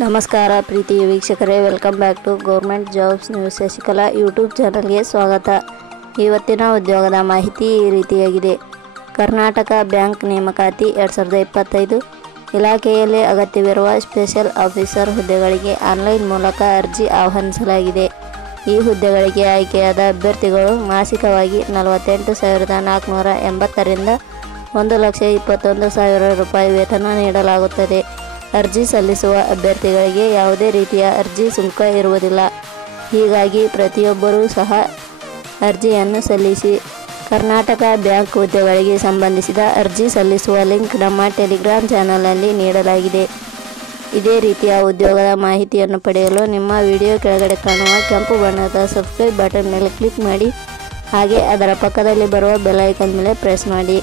ನಮಸ್ಕಾರ ಪ್ರೀತಿಯ ವೀಕ್ಷಕರೇ, welcome back to government jobs news Shashikala YouTube ಚಾನಲ್ಗೆ ಸ್ವಾಗತ. ಇವತ್ತಿನ ಉದ್ಯೋಗದ ಮಾಹಿತಿ ಈ ರೀತಿಯಾಗಿದೆ. ಕರ್ನಾಟಕ ಬ್ಯಾಂಕ್ ನೇಮಕಾತಿ 2025 ಇಲಾಖೆಯಲ್ಲಿ ಅಗತ್ಯವಿರುವ ಸ್ಪೆಷಲ್ ಆಫೀಸರ್ ಹುದ್ದೆಗಳಿಗೆ ಆನ್ಲೈನ್ ಮೂಲಕ ಅರ್ಜಿ ಆಹ್ವಾನಿಸಲಾಗಿದೆ. ಈ ಹುದ್ದೆಗಳಿಗೆ ಆಯ್ಕೆಯಾದ ಅಭ್ಯರ್ಥಿಗಳು ಮಾಸಿಕವಾಗಿ 48,480 ರಿಂದ 1,21,000 ರೂಪಾಯಿ ವೇತನ ನೀಡಲಾಗುತ್ತದೆ. ಅರ್ಜಿ ಸಲ್ಲಿಸುವ ಅಭ್ಯರ್ಥಿಗಳಿಗೆ ಯಾವುದೇ ರೀತಿಯ ಅರ್ಜಿ ಶುಲ್ಕ ಇರುವುದಿಲ್ಲ. ಹೀಗಾಗಿ ಪ್ರತಿಯೊಬ್ಬರೂ ಸಹ ಅರ್ಜಿಯನ್ನು ಸಲ್ಲಿಸಿ. ಕರ್ನಾಟಕ ಬ್ಯಾಂಕ್ ಹುದ್ದೆಗಳಿಗೆ ಸಂಬಂಧಿಸಿದ ಅರ್ಜಿ ಸಲ್ಲಿಸುವ ಲಿಂಕ್ ನಮ್ಮ ಟೆಲಿಗ್ರಾಮ್ ಚಾನಲ್ನಲ್ಲಿ ನೀಡಲಾಗಿದೆ. ಇದೇ ರೀತಿಯ ಉದ್ಯೋಗದ ಮಾಹಿತಿಯನ್ನು ಪಡೆಯಲು ನಿಮ್ಮ ವಿಡಿಯೋ ಕೆಳಗಡೆ ಕಾಣುವ ಕೆಂಪು ಬಣ್ಣದ ಸಬ್ಸ್ಕ್ರೈಬ್ ಬಟನ್ ಮೇಲೆ ಕ್ಲಿಕ್ ಮಾಡಿ. ಹಾಗೆ ಅದರ ಪಕ್ಕದಲ್ಲಿ ಬರುವ ಬೆಲ್ ಐಕಾನ್ ಮೇಲೆ ಪ್ರೆಸ್ ಮಾಡಿ.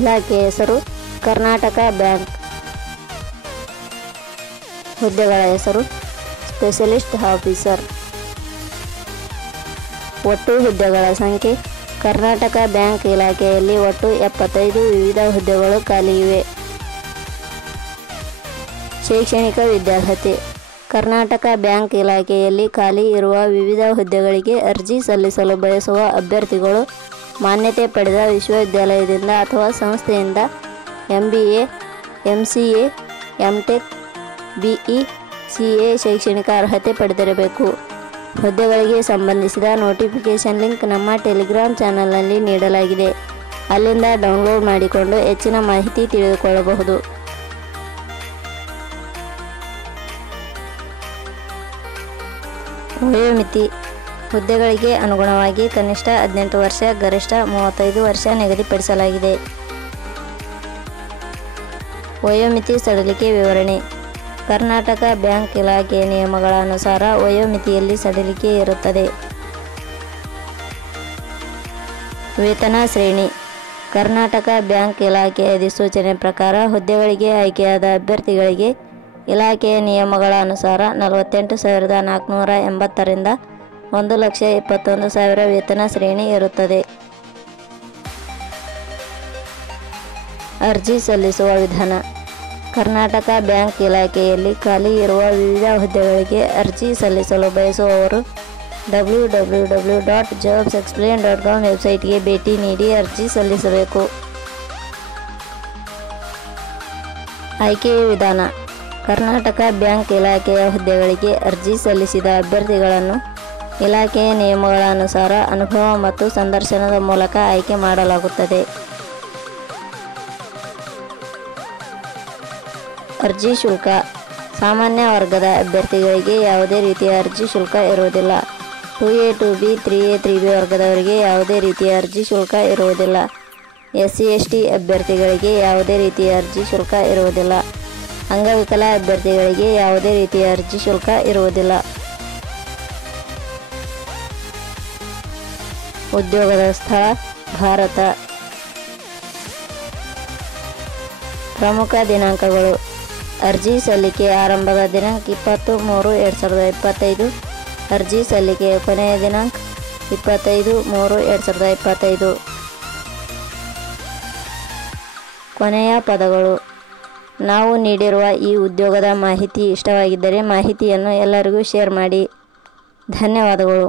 ಇಲಾಖೆ ಹೆಸರು ಕರ್ನಾಟಕ ಬ್ಯಾಂಕ್. ಹುದ್ದೆಗಳ ಹೆಸರು ಸ್ಪೆಷಲಿಸ್ಟ್ ಆಫೀಸರ್. ಒಟ್ಟು ಹುದ್ದೆಗಳ ಸಂಖ್ಯೆ ಕರ್ನಾಟಕ ಬ್ಯಾಂಕ್ ಇಲಾಖೆಯಲ್ಲಿ ಒಟ್ಟು 75 ವಿವಿಧ ಹುದ್ದೆಗಳು ಖಾಲಿ ಇವೆ. ಶೈಕ್ಷಣಿಕ ವಿದ್ಯಾರ್ಹತೆ ಕರ್ನಾಟಕ ಬ್ಯಾಂಕ್ ಇಲಾಖೆಯಲ್ಲಿ ಖಾಲಿ ಇರುವ ವಿವಿಧ ಹುದ್ದೆಗಳಿಗೆ ಅರ್ಜಿ ಸಲ್ಲಿಸಲು ಬಯಸುವ ಅಭ್ಯರ್ಥಿಗಳು ಮಾನ್ಯತೆ ಪಡೆದ ವಿಶ್ವವಿದ್ಯಾಲಯದಿಂದ ಅಥವಾ ಸಂಸ್ಥೆಯಿಂದ MBA, MCA, MTech, BE, CA ಶೈಕ್ಷಣಿಕ ಅರ್ಹತೆ ಪಡೆದಿರಬೇಕು. ಹುದ್ದೆಗಳಿಗೆ ಸಂಬಂಧಿಸಿದ ನೋಟಿಫಿಕೇಷನ್ ಲಿಂಕ್ ನಮ್ಮ ಟೆಲಿಗ್ರಾಮ್ ಚಾನಲ್ನಲ್ಲಿ ನೀಡಲಾಗಿದೆ. ಅಲ್ಲಿಂದ ಡೌನ್ಲೋಡ್ ಮಾಡಿಕೊಂಡು ಹೆಚ್ಚಿನ ಮಾಹಿತಿ ತಿಳಿದುಕೊಳ್ಳಬಹುದು. ವಯೋಮಿತಿ ಹುದ್ದೆಗಳಿಗೆ ಅನುಗುಣವಾಗಿ ಕನಿಷ್ಠ 18 ವರ್ಷ, ಗರಿಷ್ಠ 35 ವರ್ಷ ನಿಗದಿಪಡಿಸಲಾಗಿದೆ. ವಯೋಮಿತಿ ಸಡಿಲಿಕೆ ವಿವರಣೆ ಕರ್ನಾಟಕ ಬ್ಯಾಂಕ್ ಇಲಾಖೆಯ ನಿಯಮಗಳ ಅನುಸಾರ ವಯೋಮಿತಿಯಲ್ಲಿ ಸಡಿಲಿಕೆ ಇರುತ್ತದೆ. ವೇತನ ಶ್ರೇಣಿ ಕರ್ನಾಟಕ ಬ್ಯಾಂಕ್ ಇಲಾಖೆಯ ಅಧಿಸೂಚನೆ ಪ್ರಕಾರ ಹುದ್ದೆಗಳಿಗೆ ಆಯ್ಕೆಯಾದ ಅಭ್ಯರ್ಥಿಗಳಿಗೆ ಇಲಾಖೆಯ ನಿಯಮಗಳ ಅನುಸಾರ 48,480 ರಿಂದ 1,21,000 ವೇತನ ಶ್ರೇಣಿ ಇರುತ್ತದೆ. ಅರ್ಜಿ ಸಲ್ಲಿಸುವ ವಿಧಾನ ಕರ್ನಾಟಕ ಬ್ಯಾಂಕ್ ಇಲಾಖೆಯಲ್ಲಿ ಖಾಲಿ ಇರುವ ವಿವಿಧ ಹುದ್ದೆಗಳಿಗೆ ಅರ್ಜಿ ಸಲ್ಲಿಸಲು ಬಯಸುವವರು www.jobsexplain.com ವೆಬ್ಸೈಟ್ಗೆ ಭೇಟಿ ನೀಡಿ ಅರ್ಜಿ ಸಲ್ಲಿಸಬೇಕು. ಆಯ್ಕೆಯ ವಿಧಾನ ಕರ್ನಾಟಕ ಬ್ಯಾಂಕ್ ಇಲಾಖೆಯ ಹುದ್ದೆಗಳಿಗೆ ಅರ್ಜಿ ಸಲ್ಲಿಸಿದ ಅಭ್ಯರ್ಥಿಗಳನ್ನು ಇಲಾಖೆಯ ನಿಯಮಗಳ ಅನುಸಾರ ಅನುಭವ ಮತ್ತು ಸಂದರ್ಶನದ ಮೂಲಕ ಆಯ್ಕೆ ಮಾಡಲಾಗುತ್ತದೆ. ಅರ್ಜಿ ಶುಲ್ಕ ಸಾಮಾನ್ಯ ವರ್ಗದ ಅಭ್ಯರ್ಥಿಗಳಿಗೆ ಯಾವುದೇ ರೀತಿಯ ಅರ್ಜಿ ಶುಲ್ಕ ಇರುವುದಿಲ್ಲ. 2A, 2B, 3A, 3B ವರ್ಗದವರಿಗೆ ಯಾವುದೇ ರೀತಿಯ ಅರ್ಜಿ ಶುಲ್ಕ ಇರುವುದಿಲ್ಲ. SC, ST ಅಭ್ಯರ್ಥಿಗಳಿಗೆ ಯಾವುದೇ ರೀತಿಯ ಅರ್ಜಿ ಶುಲ್ಕ ಇರುವುದಿಲ್ಲ. ಅಂಗವಿಕಲ ಅಭ್ಯರ್ಥಿಗಳಿಗೆ ಯಾವುದೇ ರೀತಿಯ ಅರ್ಜಿ ಶುಲ್ಕ ಇರುವುದಿಲ್ಲ. ಉದ್ಯೋಗದ ಸ್ಥಳ ಭಾರತ. ಪ್ರಮುಖ ದಿನಾಂಕಗಳು ಅರ್ಜಿ ಸಲ್ಲಿಕೆ ಆರಂಭದ ದಿನಾಂಕ 20/3/2025. ಅರ್ಜಿ ಸಲ್ಲಿಕೆಯ ಕೊನೆಯ ದಿನಾಂಕ 25/3/2025. ಕೊನೆಯ ಪದಗಳು ನಾವು ನೀಡಿರುವ ಈ ಉದ್ಯೋಗದ ಮಾಹಿತಿ ಇಷ್ಟವಾಗಿದ್ದರೆ ಮಾಹಿತಿಯನ್ನು ಎಲ್ಲರಿಗೂ ಶೇರ್ ಮಾಡಿ. ಧನ್ಯವಾದಗಳು.